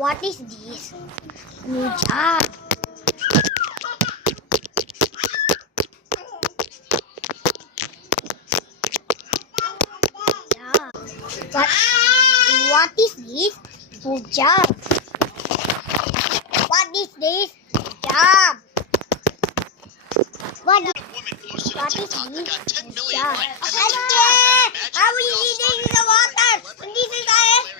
What is this? New job. Job. What is this? New job. What is this? Job. What is this? Job. Are we eating the water? This is